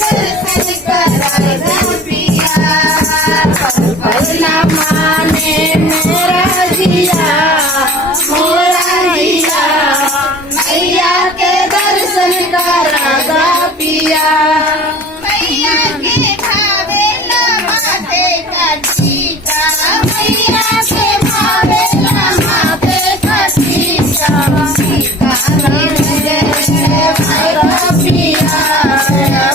दर्शन कराएगा पिया। पल पल न माने मेरा जिया, मोरा जिया, मैया के दर्शन कराएगा पिया। मैया के भावे न माथे का टीका, मैया के भावे न माथे का टीका। टीका लगे मेरा पिया।